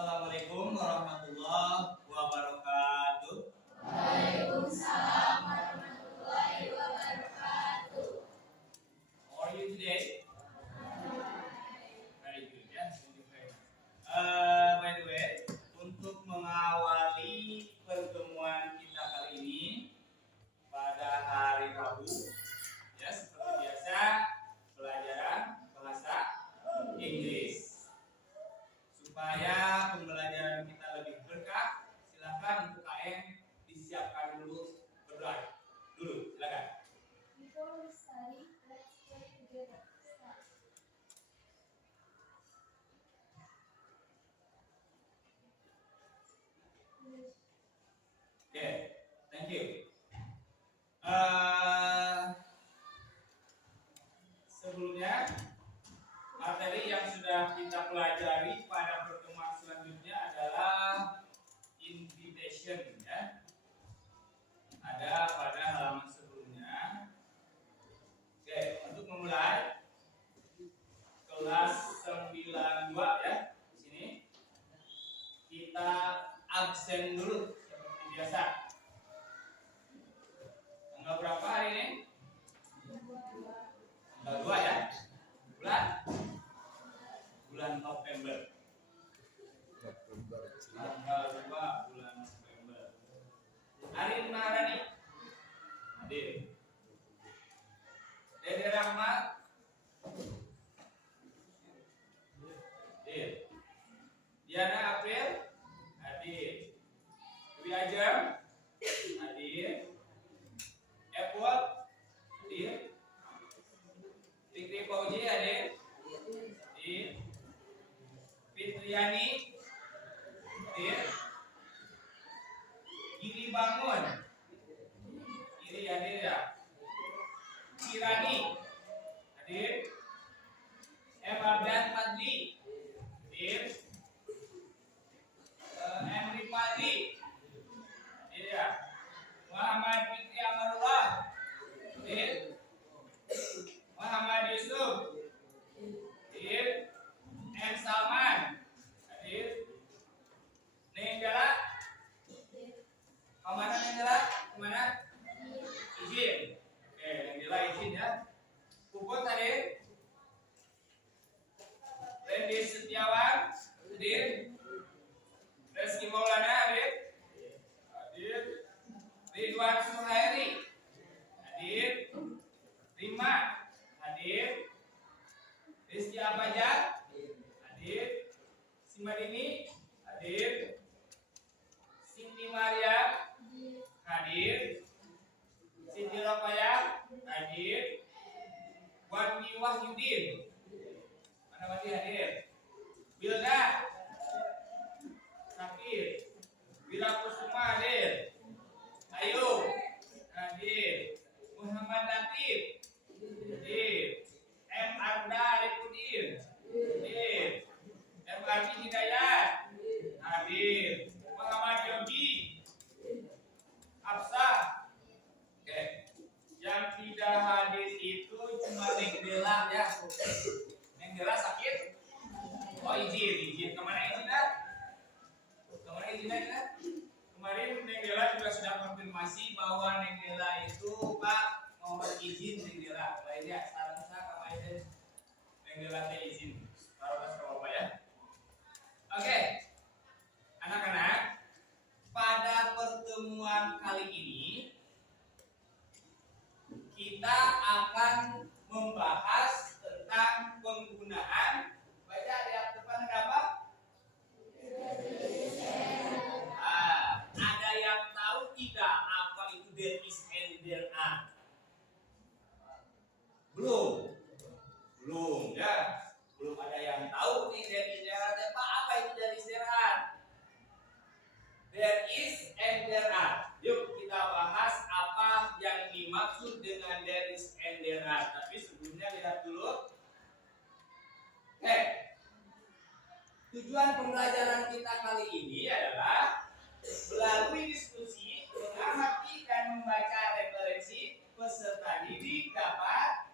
Assalamualaikum warahmatullahi wabarakatuh. Waalaikumsalam warahmatullahi wabarakatuh. How are you today? Very good, ya. Thank you very much. By the way, untuk mengawali pertemuan kita kali ini pada hari Rabu, ya seperti biasa pelajaran bahasa Inggris. Supaya pembelajaran kita lebih berkah, silakan untuk KM disiapkan dulu berdoa. Dulu, silakan. Before we study, let's pray together. Start. Okay, thank you. Sebelumnya materi yang sudah kita pelajari pada pertemuan selanjutnya adalah invitation, ya. Ada pada halaman sebelumnya. Oke, untuk memulai kelas 92 ya. Di sini kita absen dulu seperti biasa. Tanggal berapa hari ini? Tanggal 2 ya. Bulan November. Tanggal 2 bulan November. Hari di mana nih? Hadir. Dede Rahmat. Hadir. Diana April. Hadir. Dwi Ajam. Hadir. Edward. Hadir. Fikri Fauzi hadir. Hadir. Fitriani hadir. Giri Bangun. Giri hadir ya. Kirani hadir. M. Abdan Fadli hadir. M. Rifadi hadir ya. Muhammad Fikri Amarullah hadir. Muhammad Yusuf hadir. M. Salman hadir. Nenggala kemana Nenggala? Kemana? Izin. Oke, Nenggala izin ya. Puput hadir. Randy Setiawan hadir. Reski Maulana hadir. Hadir. Ridwan Suhairi hadir. Rima hadir. Rizky Abaja hadir. Simadini hadir. Siti Maria hadir. Siti Rokaya hadir. Wandi Wahyudin mana Wandi hadir. Bilda Sakir. Wira Kusuma hadir. Ayo hadir. Muhammad Latif hadir. M. Arda Arifudin hadir. M. Ardi Hidayat hadir. Muhammad Yogi Absah. Oke. Yang tidak hadir itu cuma Nenggela ya. Nenggela sakit. Oh izin kemana izinnya? Kemana izinnya kita? Kemarin Nenggela juga sudah konfirmasi bahwa Nenggela itu Pak mohon izin Nenggela. Lainnya sekarang saya kamu izin Nenggela teh izin. Taruh ke Bapak ya. Oke. Anak-anak, pada pertemuan kali ini kita akan membahas tentang penggunaan, baca di depan ada apa? Ada yang tahu tidak apa itu there is and there are? Belum ya. Belum ada yang tahu nih there is there are apa itu there is there are? There is and there are. Yuk kita bahas apa yang dimaksud dengan there is and there are. Tapi sebelumnya lihat dulu. Tujuan pembelajaran kita kali ini adalah melalui diskusi mengamati dan membaca referensi peserta didik dapat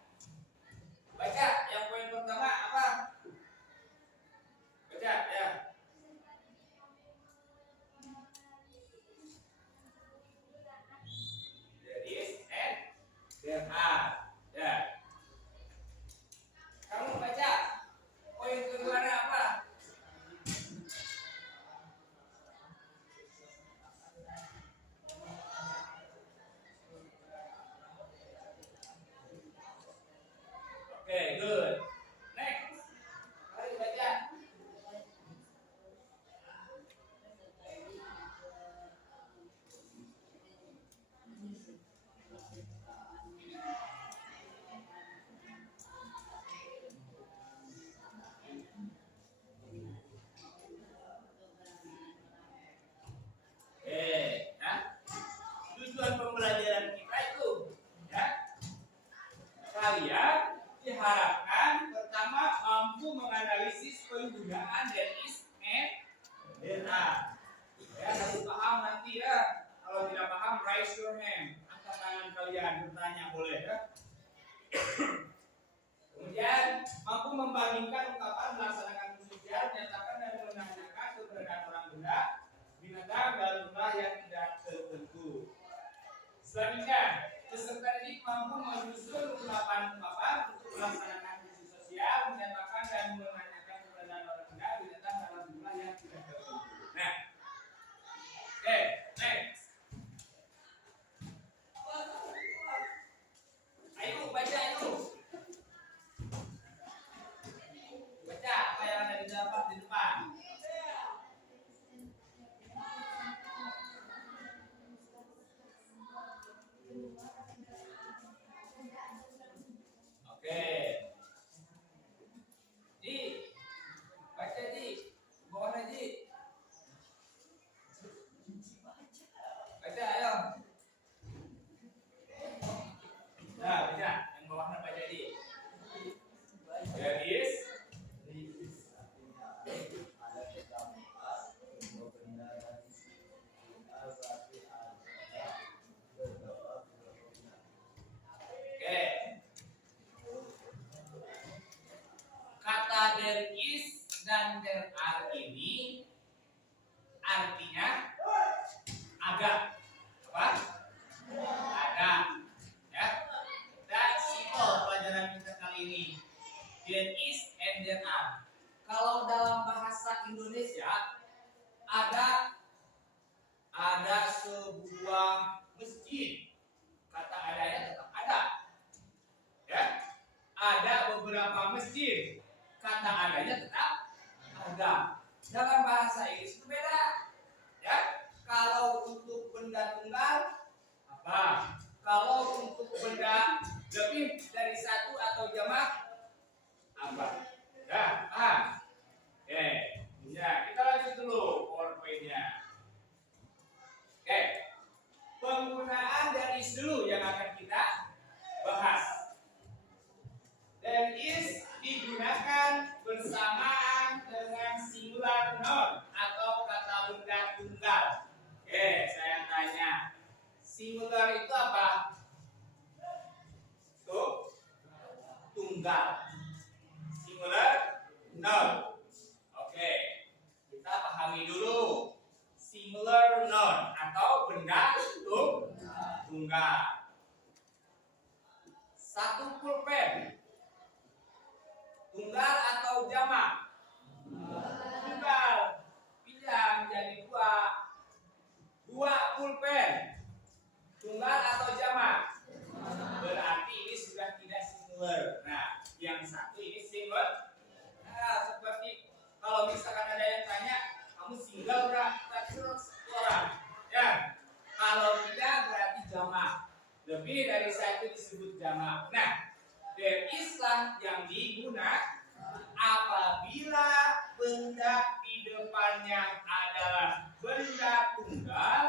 baca. Yang poin pertama apa? Baca ya. menggunakan there is and there are. Ya, harus paham nanti ya. Kalau tidak paham, raise your hand. Angkat tangan kalian, bertanya boleh ya. Kemudian mampu membandingkan ungkapan melaksanakan fungsi sosial, menyatakan dan menanyakan keberadaan orang benda, binatang dan jumlah yang tidak tertentu. Selanjutnya, peserta didik mampu menyusun ungkapan-ungkapan untuk melaksanakan fungsi sosial, menyatakan dan menanyakan keberadaan orang benda, binatang dalam jumlah yang tidak tertentu. Nah, oke, next. Ayo baca itu. Baca apa yang ada di depan. Oke. Di baca di bawah di. Baca ayo. Nah, baca yang bawahnya baca di. There is Oke. Kata there is dan there are ini artinya ada. Apa? Ada. Ya. That's simple pelajaran kita kali ini. There is and there are. Kalau dalam bahasa Indonesia ada sebuah masjid. Kata adanya tetap ada. Ya. Ada beberapa masjid. Kata adanya tetap ada. Dalam bahasa Inggris itu beda. Ya. Kalau untuk benda tunggal apa? Kalau untuk benda lebih dari satu atau jamak apa? Ya, paham? Oke. Ya, kita lanjut dulu PowerPoint-nya. Oke. Penggunaan dari dulu yang akan kita bahas. There is digunakan bersamaan dengan singular noun atau kata benda tunggal. Oke, saya tanya. Singular itu apa? Tuh, tunggal. Singular noun. Oke, kita pahami dulu. Singular noun atau benda tunggal. Satu pulpen. Tunggal atau jamak? Tunggal. Pinjam jadi dua. Dua pulpen. Tunggal atau jamak? Berarti ini sudah tidak singular. Nah, yang satu ini singular. Nah, seperti kalau misalkan ada yang tanya, kamu single berapa? Terus orang. Ya. Kalau tidak berarti jamak. Lebih dari satu disebut jamak. Nah, there is lah yang digunakan apabila benda di depannya adalah benda tunggal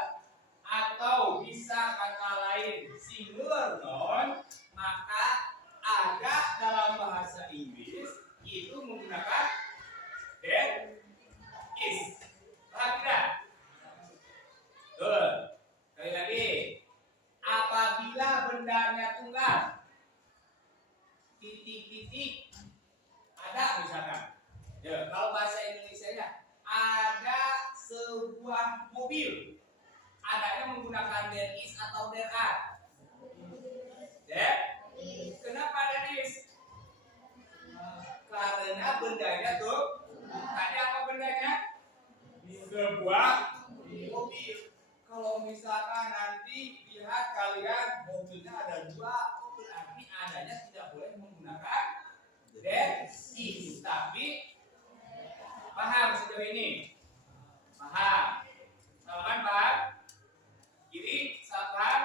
atau bisa kata lain singular noun, maka ada dalam bahasa Inggris itu menggunakan there is. Paham tidak? Betul. Sekali lagi, apabila bendanya tunggal, titik-titik ada misalkan. Ya, kalau bahasa Indonesianya ada sebuah mobil, adanya menggunakan there is atau there are. There. Kenapa there is? Karena bendanya tuh tadi apa bendanya? Sebuah mobil. Kalau misalkan nanti lihat kalian mobilnya ada dua, berarti adanya tidak boleh menggunakan there is. Tapi paham sejauh ini? Paham? Salam paham? Kiri, salam paham?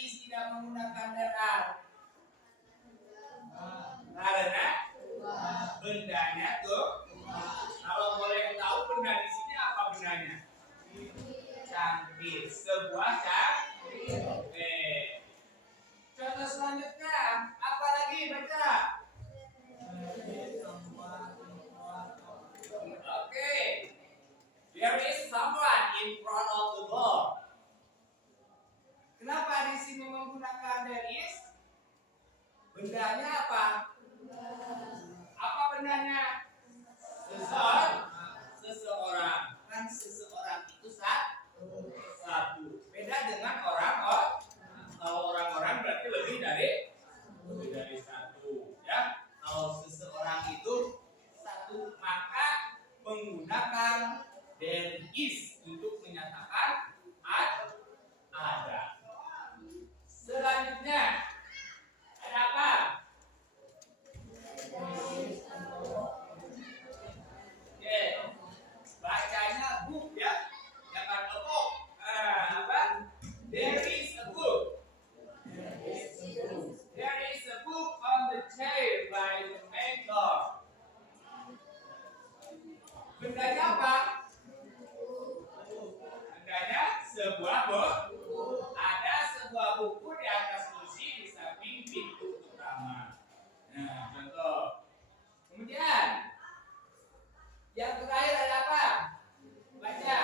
is tidak menggunakan there are? Karena bendanya tuh. Kalau boleh tahu benda di sini apa bendanya? Cangkir. Sebuah cangkir. Oke. Contoh selanjutnya, apa lagi baca? Oke. There is someone in front of the door. Kenapa di sini menggunakan there is? Bendanya apa? Apa bendanya? Seseorang. Kan seseorang itu satu. Beda dengan orang. Kalau orang-orang berarti lebih dari satu. Ya. Kalau seseorang itu satu, maka menggunakan there is untuk menyatakan ada. Selanjutnya ada apa? Oke, bacanya book ya, jangan book. Apa? There is a book. There is a book on the chair by the main door. Bendanya apa? Bendanya sebuah buku. Ada sebuah buku di atas kursi di samping pintu utama. Nah, contoh. Kemudian yang terakhir ada apa? Baca.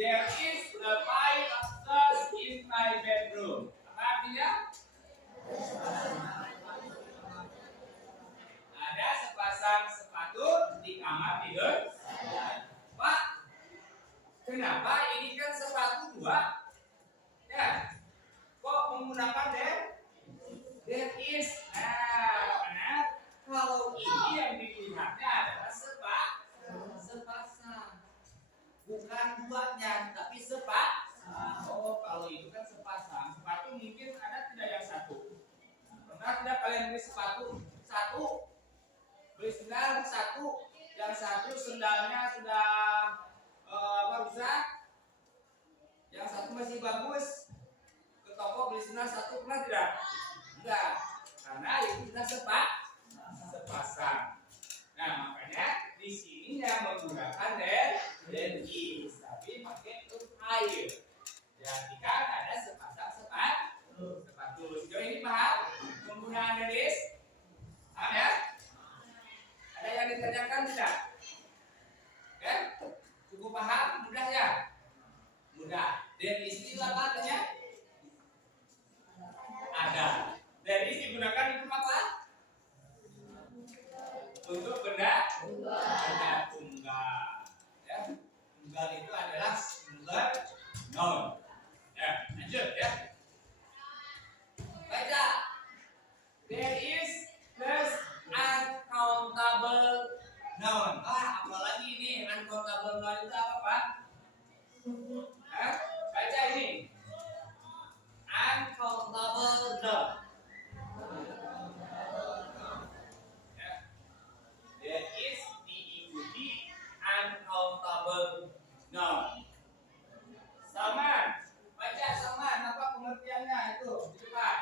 There is a pile of clothes in my bedroom. Apa artinya? Ada sepasang sepatu di kamar tidur. Pak, kenapa ini kan sepatu dua? Ya, kok menggunakan there is? Karena kalau ini yang dilihatnya adalah sepasang, bukan duanya, tapi sepasang. Oh, kalau itu kan sepasang. Sepatu mungkin ada tidak yang satu. Pernah tidak kalian beli sepatu satu? Beli sendal satu, yang satu sendalnya sudah rusak, yang satu masih bagus. Ke toko beli sendal satu, pernah tidak? Enggak, karena itu sudah sepasang. Nah, makanya di sini yang menggunakan there is, tapi pakai huruf air. Perhatikan ada sepasang sepatu. Sejauh ini paham penggunaan there is? Paham ya? Ada yang dikerjakan tidak? Ya? Cukup paham? Mudah ya? Mudah. There is itu apa artinya? Ada. There is digunakan untuk apa? Untuk benda tunggal. Ya. Tunggal itu adalah singular noun. Ya, lanjut ya. Baca. There is plus uncountable noun. Apalagi ini uncountable noun itu apa, Pak? Baca ini. Uncountable noun. Ya. There is diikuti uncountable noun. Saman. Baca saman. Apa pengertiannya itu? Di depan.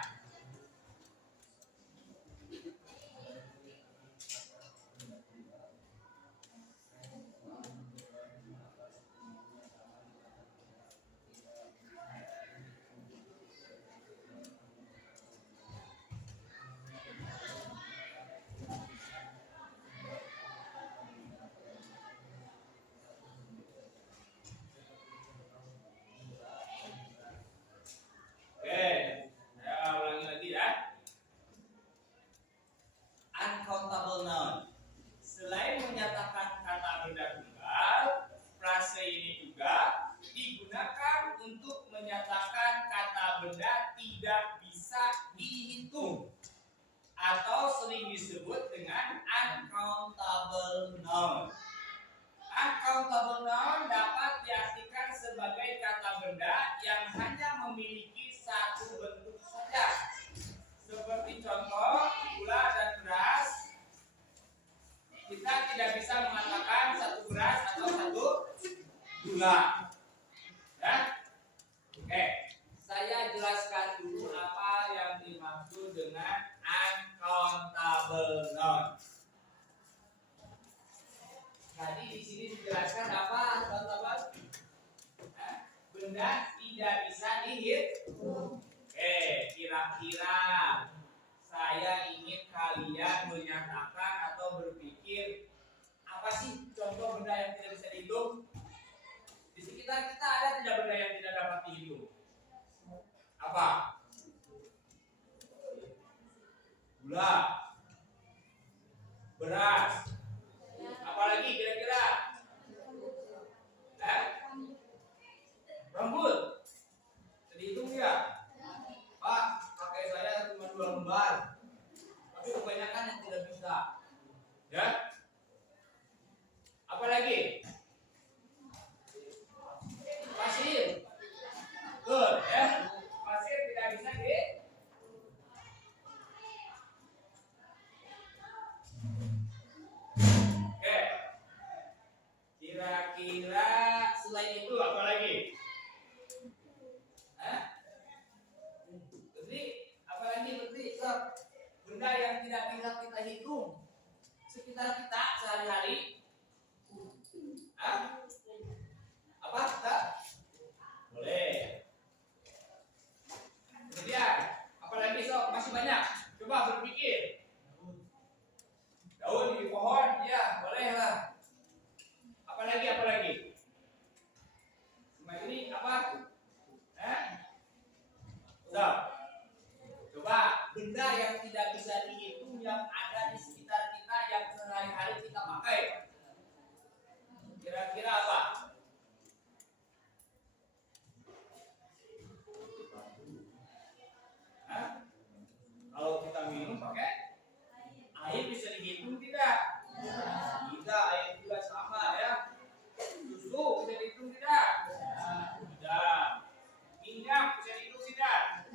Uncountable noun. Selain menyatakan kata benda tunggal, frase ini juga digunakan untuk menyatakan kata benda tidak bisa dihitung atau sering disebut dengan uncountable noun. Uncountable noun dapat diartikan sebagai kata benda yang hanya memiliki satu bentuk saja. Seperti contoh gula dan beras, kita tidak bisa mengatakan satu beras atau satu gula. Ya? Oke, saya jelaskan dulu apa yang dimaksud dengan uncountable noun. Jadi di sini dijelaskan apa uncountable? Benda tidak bisa dihitung. Oke, kira-kira saya ingin kalian menyatakan atau berpikir apa sih contoh benda yang tidak bisa dihitung? Di sekitar kita ada tidak benda yang tidak dapat dihitung? Apa? Gula, beras, apalagi kira-kira? Rambut, bisa dihitung ya? Pak, pakai saya cuma 2 lembar, tapi kebanyakan yang tidak bisa. Ya? Apalagi? Pasir. Betul, ya. Pasir tidak bisa di. Oke. Kira-kira selain itu apa lagi? Berarti apa lagi? Berarti benda yang tidak bisa kita hitung sekitar kita sehari-hari. Apa? Kita? Boleh. Kemudian, apalagi sob? Masih banyak. Coba berpikir. Daun di pohon, ya boleh lah. Apalagi, apalagi? Cuma ini apa? Sob. Coba benda yang tidak bisa dihitung yang ada di sekitar kita yang sehari-hari kita pakai. Kira-kira apa? Kalau kita minum pakai air bisa dihitung tidak? Tidak, air juga sama ya. Susu bisa dihitung tidak? Tidak. Minyak bisa dihitung tidak?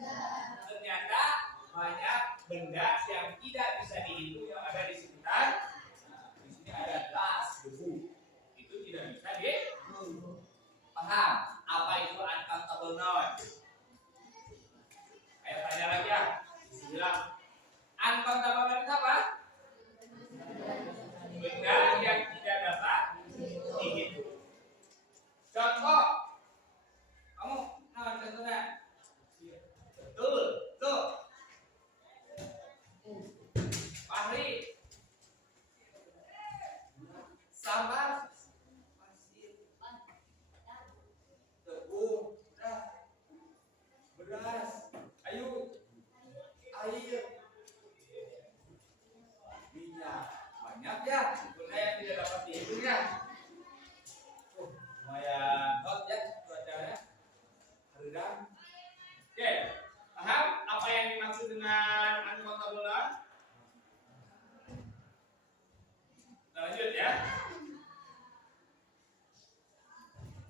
Ternyata banyak benda yang tidak bisa dihitung yang ada di sekitar. Di sini ada gelas, debu. Itu tidak bisa dihitung. Paham? Apa itu uncountable noun? Ayo tanya lagi ya. Bilang uncountable noun itu apa? Benda yang tidak dapat dihitung. Contoh, kamu nah contohnya. Betul, tuh. Fahri. Sabar. Tepung, beras, ayo, air, minyak, banyak ya benda yang tidak dapat dihitung ya. Lumayan hot ya cuacanya, redang. Oke, paham apa yang dimaksud dengan uncountable noun? Lanjut ya.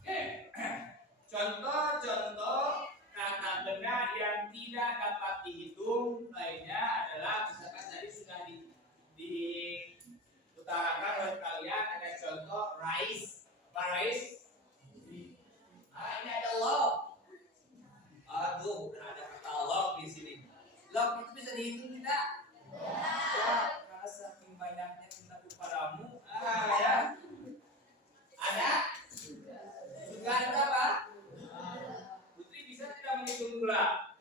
Oke. Contoh-contoh kata benda yang tidak dapat dihitung lainnya adalah misalkan tadi sudah diutarakan oleh kalian ada contoh rice. Apa rice? Ini ada log. Aduh, ada kata log di sini. Log itu bisa dihitung tidak? Ya. Karena saking banyaknya kita padamu. Ya. Ada? Sudah ada apa? Putri bisa tidak menghitung gula?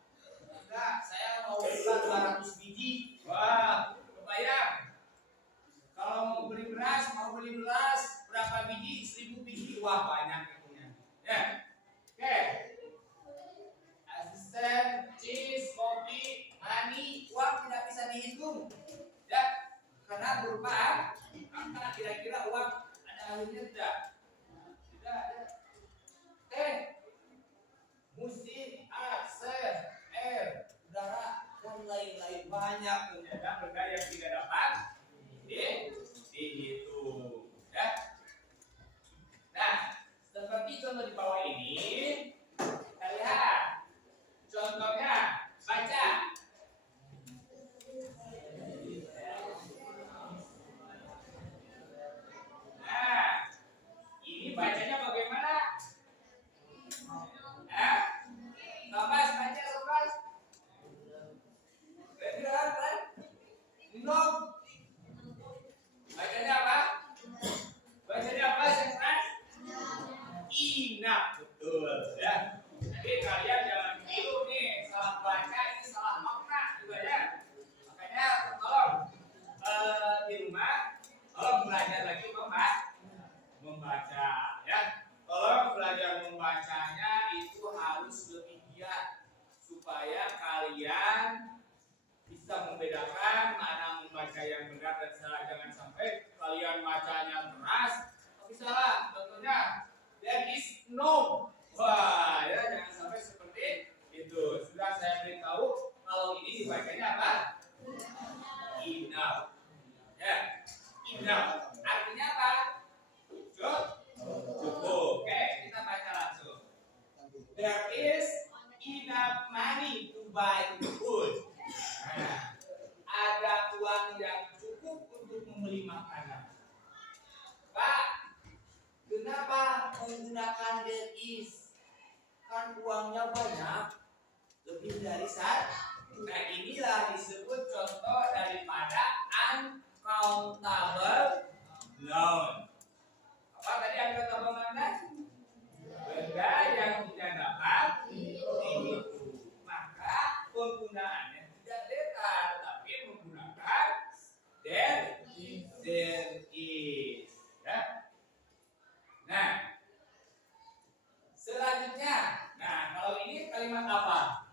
Enggak, saya mau gula 200 biji. Wah, kebayang. Kalau mau beli beras berapa biji? 1000 biji. Wah, banyak hitungnya. Ya. Oke. Asisten, cheese, kopi, money, uang tidak bisa dihitung. Ya. Karena berupa angka. Kira-kira uang ada akhirnya tidak? Tidak ada. Musik, aksen, air, udara, dan lain-lain banyak ternyata benda yang tidak dapat dihitung. Ya. Nah, seperti contoh di bawah ini, kita lihat contohnya baca. Nah, ini bacanya bagaimana? Enough, betul ya. Jadi kalian jangan keliru nih, salah baca ini salah makna juga ya. Makanya tolong di rumah tolong belajar lagi membaca ya. Tolong belajar membacanya itu harus lebih giat supaya kalian bisa membedakan mana membaca yang benar dan salah. Jangan sampai kalian bacanya keras tapi salah. Contohnya there is no. Wah, ya jangan sampai seperti itu. Sudah saya beritahu kalau ini dibacanya apa? Enough. Ya, enough. Artinya apa? Cukup. Oke, kita baca langsung. There is enough money to buy food. Nah, ada uang yang cukup untuk membeli makanan. Pak, kenapa menggunakan there is? Kan uangnya banyak, lebih dari satu. Nah, inilah disebut contoh daripada uncountable noun. Apa tadi uncountable noun? Benda yang tidak dapat dihitung. Maka penggunaannya tidak letter, tapi menggunakan there is. Ya. Nah, selanjutnya, kalau ini kalimat apa?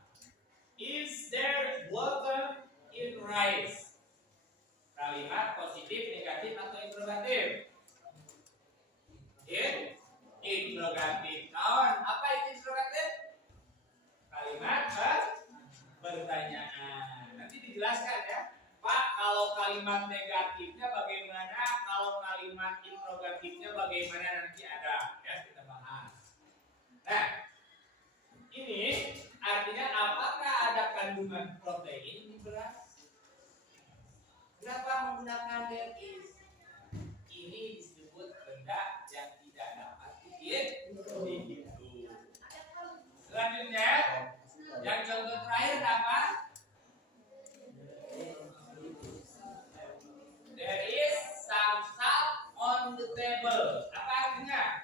Is there water in rice? Kalimat positif, negatif, atau interrogatif? Interrogatif. Kawan, apa itu interrogatif? Kalimat pertanyaan. Nanti dijelaskan ya. Pak, kalau kalimat negatifnya bagaimana? Kalau kalimat interrogatifnya bagaimana? Nanti ada ya, kita bahas. Nah, ini artinya apakah ada kandungan protein di beras? Kenapa menggunakan there is? Ini disebut benda yang tidak dapat dihitung. Selanjutnya, yang contoh terakhir apa? There is some salt on the table. Apa artinya?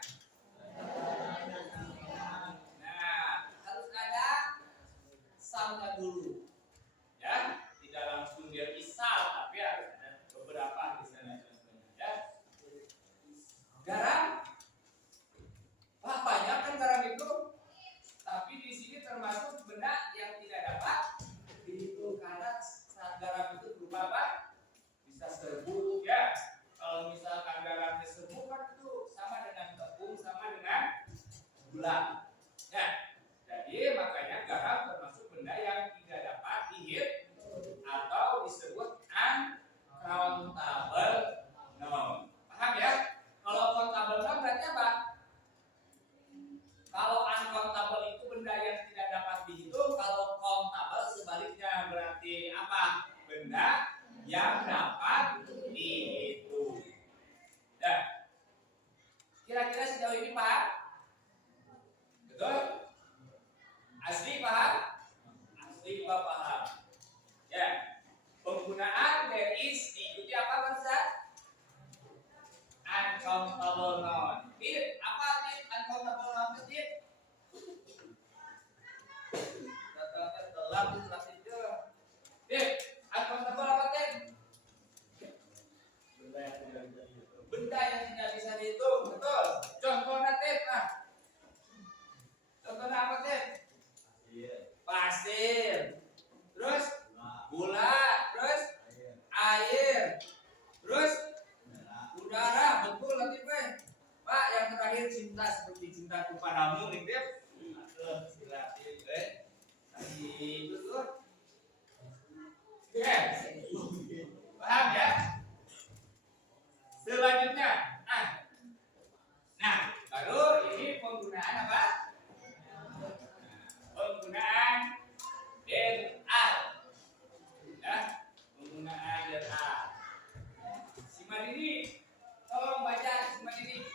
Harus ada saltnya dulu. Ya, tidak langsung there is salt, tapi harus ada beberapa di sana contohnya. Ya. Garam. Wah, banyak kan garam itu. Tapi di sini termasuk benda yang tidak dapat dihitung karena garam itu berupa apa? Bisa serbuk ya. Kalau misalkan garamnya serbuk kan itu sama dengan tepung, sama dengan gula. Ya. Jadi makanya garam termasuk benda yang tidak dapat dihitung atau disebut uncountable noun. Paham ya? Kalau countable noun berarti apa? Kalau uncountable itu benda yang tidak dapat dihitung, kalau countable sebaliknya berarti apa? Benda yang dapat dihitung. Nah, kira-kira sejauh ini paham? Betul? Asli paham? Asli juga paham. Ya, penggunaan there is diikuti apa bangsa? Uncountable noun. Tip, apa tip uncountable noun tip? Tip, uncountable apa tip? Benda yang tidak bisa dihitung, betul. Contohnya tip, contohnya apa tip? Pasir. Terus gula, terus air, terus udara, betul nanti Pak. Yang terakhir cinta, seperti cintaku padamu nih Tip. Tadi betul. Paham ya? Selanjutnya, nah baru ini penggunaan apa? Penggunaan there are. Ya, penggunaan there are. Simak ini, tolong baca simak ini.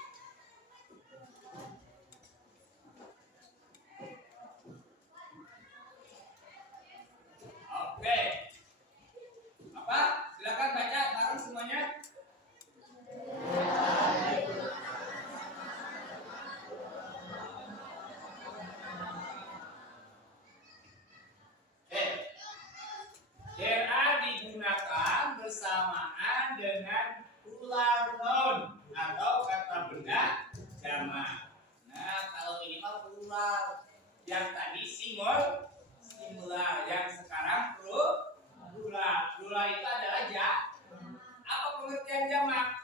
Oke. Apa? Silakan baca bareng semuanya. Yang tadi singular, yang sekarang plural. Plural itu adalah apa pengertian jamak?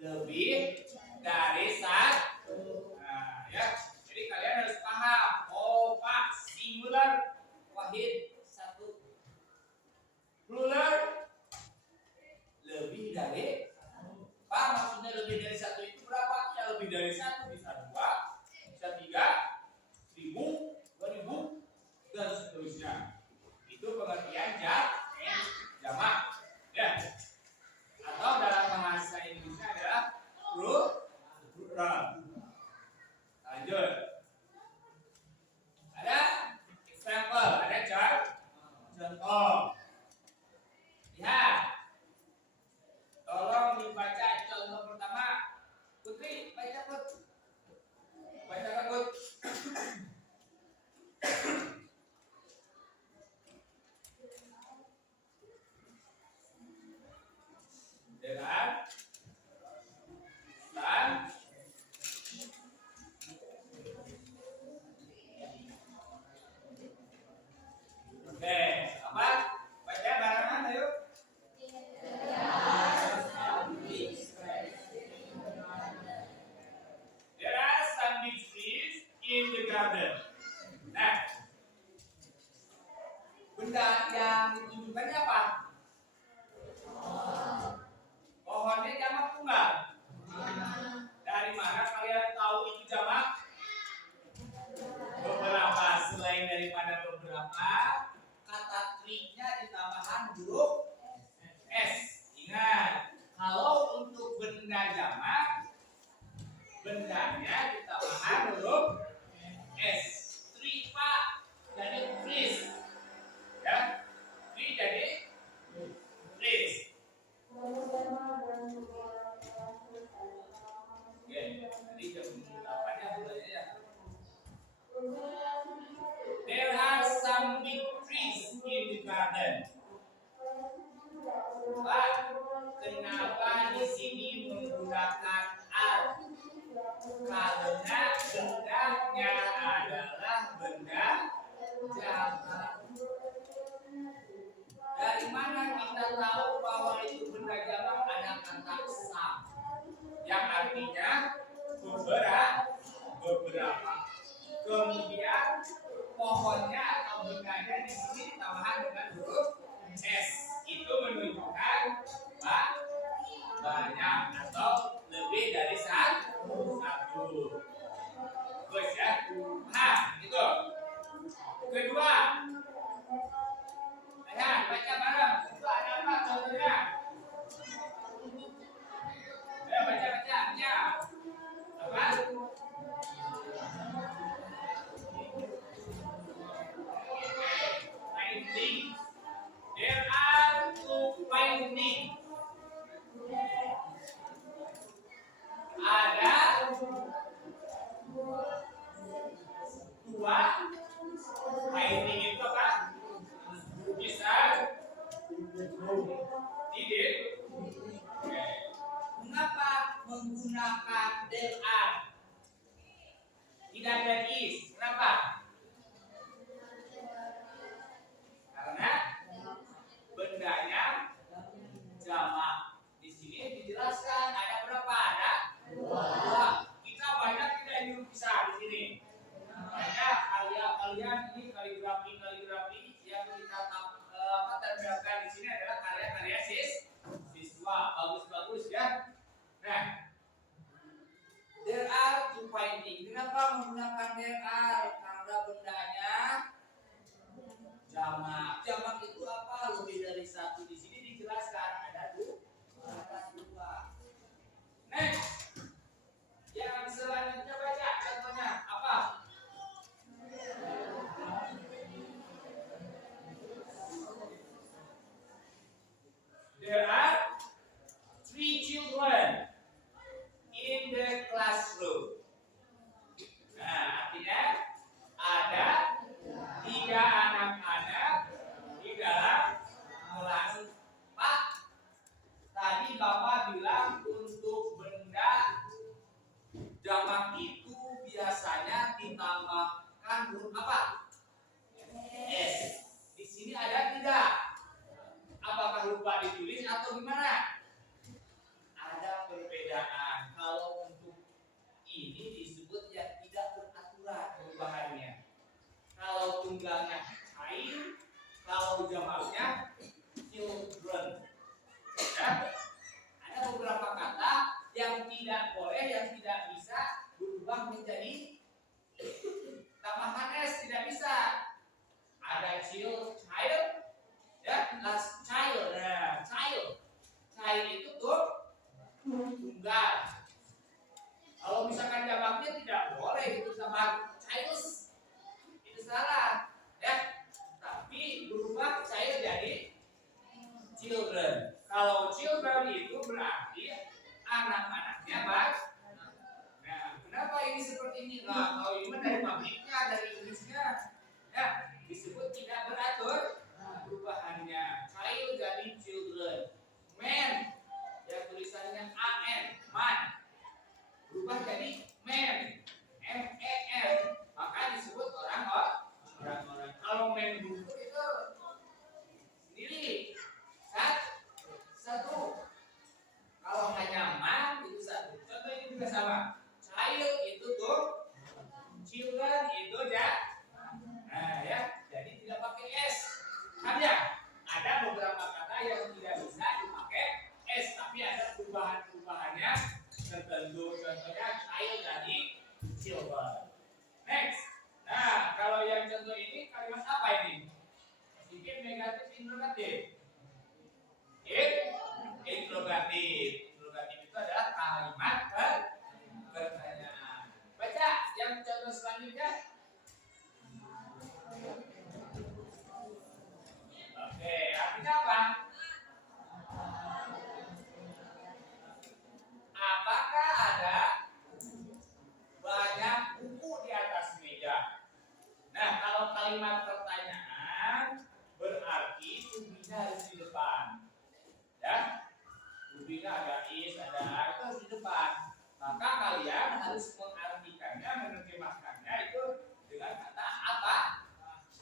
Lebih dari satu. Nah, ya. Jadi kalian harus paham. Oh, Pak, singular wahid satu. Plural lebih dari. Pak, maksudnya lebih dari satu itu berapa? Ya lebih dari satu, bisa dua, bisa tiga, 1000, 2000, dan seterusnya. Itu pengertian jamak. Ya. Atau dalam bahasa Indonesia adalah plural. Lanjut. Ada example, ada contoh. Lihat. Tolong dibaca contoh pertama. Putri, baca Put. Bacakan Put. Dengan oke, apa? Baca barengan ayo. There are some big trees in the garden. Nah, benda yang ditunjukkannya apa? Pohonnya jamak tunggal. Dari mana kalian tahu itu jamak? Beberapa, selain daripada beberapa, kata tree-nya ditambahan huruf S. Ingat, kalau untuk benda jamak, bendanya ditambahan huruf S. Tree, Pak, jadi trees. Ya, tree jadi trees. Oke, tadi jam 8 ya mulainya ya. There are some big trees in the garden. Pak, kenapa di sini menggunakan are? Karena bendanya adalah benda jamak. Dari mana kita tahu bahwa itu benda jamak? Ada kata some, yang artinya beberapa. Kemudian pohonnya atau bendanya di sini ditambahan dengan huruf S. Itu menunjukkan banyak atau lebih dari satu. Terus ya. Nah, itu. Kedua. Lihat, baca bareng. Kedua ada apa contohnya? Ayo baca. Ya. Apa? Finding. There are two findings. Ada dua finding itu apa? Bisa tidak. Mengapa menggunakan there are? Tidak ada is. Kenapa? Karena bendanya jamak. Di sini dijelaskan ada berapa? Ada dua. Kita banyak tidak hidup bisa di sini. Makanya kalian ini kaligrafi yang kita terdapat di sini adalah karya-karya siswa. Bagus ya. Nah, there are two finding. Kenapa menggunakan there are? Karena bendanya jamak. Jamak itu apa? Lebih dari satu. Di sini dijelaskan ada dua. Next. Yang selanjutnya baca contohnya apa? There are 3 children in the classroom. Nah, artinya ada 3 anak-anak di dalam kelas. Pak, tadi Bapak bilang untuk benda jamak itu biasanya ditambahkan menggunakan huruf apa? S. Di sini ada tidak? Apakah lupa ditulis atau gimana? Ada perbedaan. Kalau untuk ini disebut yang tidak beraturan perubahannya. Kalau tunggalnya child, kalau jamaknya children. Ya. Ada beberapa kata yang tidak boleh, yang tidak bisa berubah menjadi tambahan s, tidak bisa. Ada child, ya, last child. Nah, child itu tuh tunggal. Kalau misalkan jamaknya tidak boleh itu tambah childs, itu salah, ya. Tapi berubah child jadi children. Kalau children itu berarti anak-anaknya baik. Nah, kenapa ini seperti ini? Nah, kalau ini dari pabriknya, dari Inggrisnya, ya, disebut tidak beratur perubahannya. Child jadi children. Man, ya tulisannya an, man, berubah jadi man, man, maka disebut orang-orang. Kalau man buku itu sendiri, satu. Kalau hanya man itu satu. Contoh ini juga sama. Child itu tuh, children itu ya. Nah ya, jadi tidak pakai s. Hanya ada beberapa kata yang tidak bisa dipakai s, tapi ada perubahannya tertentu. Contohnya child jadi children. Next. Nah, kalau yang contoh ini kalimat apa ini? Sedikit negatif, interrogatif. Interrogatif. Interrogatif itu adalah kalimat pertanyaan. Baca yang contoh selanjutnya. Oke, artinya apa? Apakah ada banyak buku di atas meja? Nah, kalau kalimat pertanyaan berarti tubinya harus di depan. Ya, tubinya ada is, ada itu harus di depan. Maka kalian harus mengartikannya, menerjemahkannya itu dengan kata apa?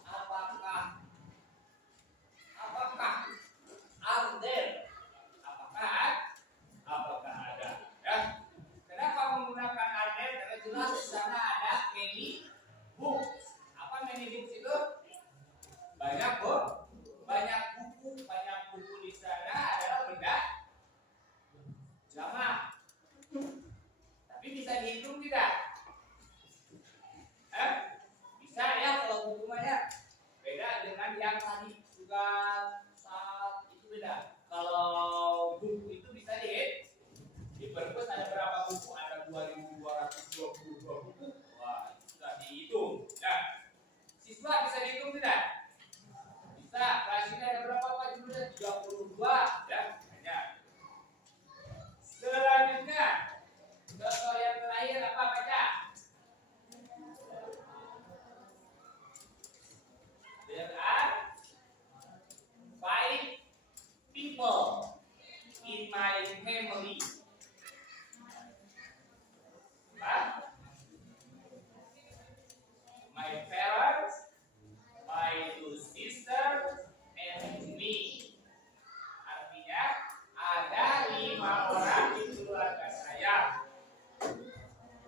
Apakah? Are there? Apakah ada? Ya. Kenapa menggunakan are there? Karena jelas di sana ada many books. Apa many books itu? Banyak buku. Banyak buku di sana adalah benda jamak. Tapi bisa dihitung tidak? Bisa ya kalau buku banyak. Beda dengan yang tadi juga saat itu beda. Kalau buku itu bisa di perpus ada berapa buku? Ada 2.222 buku. Wah, itu sudah dihitung. Ya. Siswa bisa dihitung tidak? Bisa. Kelas ini ada berapa Pak jumlahnya? 32. Ya, banyak. Selanjutnya, contoh yang terakhir apa baca? There are 5 people in my family. Huh? My parents, my 2 sisters, and me. Artinya ada 5 orang di keluarga saya.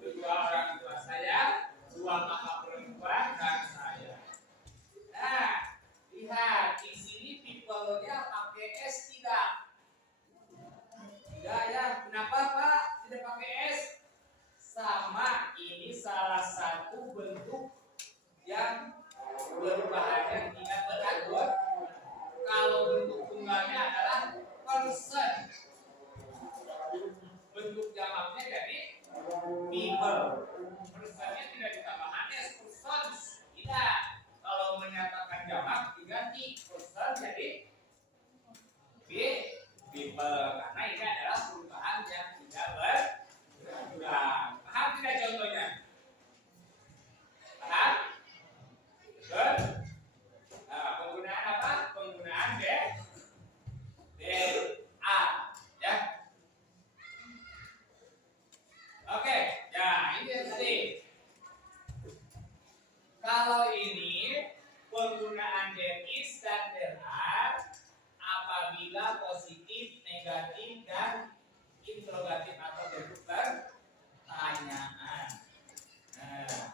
2 orang tua saya, 2 kakak perempuan dan saya. Nah, lihat di sini people-nya pakai s tidak? Tidak ya. Kenapa Pak tidak pakai s? Sama, ini salah satu bentuk yang perubahannya tidak beratur. Kalau bentuk tunggalnya adalah person, bentuk jamaknya jadi people. Personnya tidak ditambahkan s, persons. Tidak. Kalau menyatakan jamak diganti person jadi people. Karena ini adalah perubahan yang tidak beraturan. Paham tidak contohnya? Paham? Betul? Nah, penggunaan apa? Penggunaan ya. Oke, ya ini Kalau ini penggunaan there is dan there are apabila positif, negatif, dan interrogatif atau bentuk pertanyaan. Nah,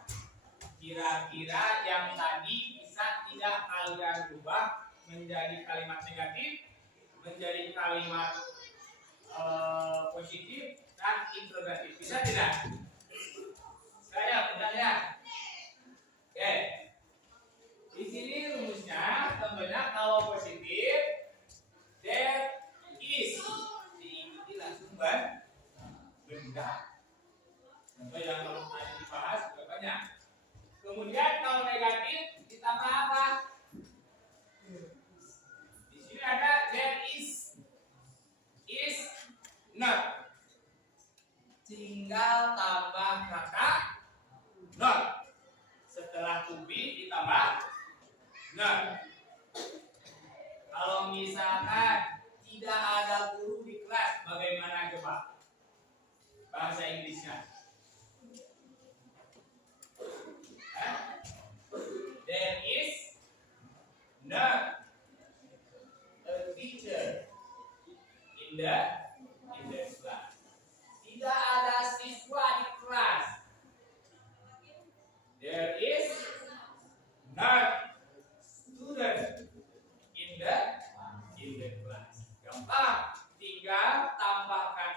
kira-kira yang tadi bisa tidak kalian ubah menjadi kalimat negatif, menjadi kalimat positif dan interrogatif. Bisa tidak? Saya bertanya. Oke. Di sini rumusnya sebenarnya kalau positif there is diikuti langsung benda. Contoh yang kalau tadi dibahas juga banyak. Kemudian kalau negatif ditambah apa? Di sini ada there is not. Tinggal tambah kata not. Setelah to be ditambah not. Kalau misalkan tidak ada guru di kelas, bagaimana coba bahasa Inggrisnya? There is not a teacher in the class. Tidak ada siswa di kelas. There is not student in the class. Gampang, tinggal tambahkan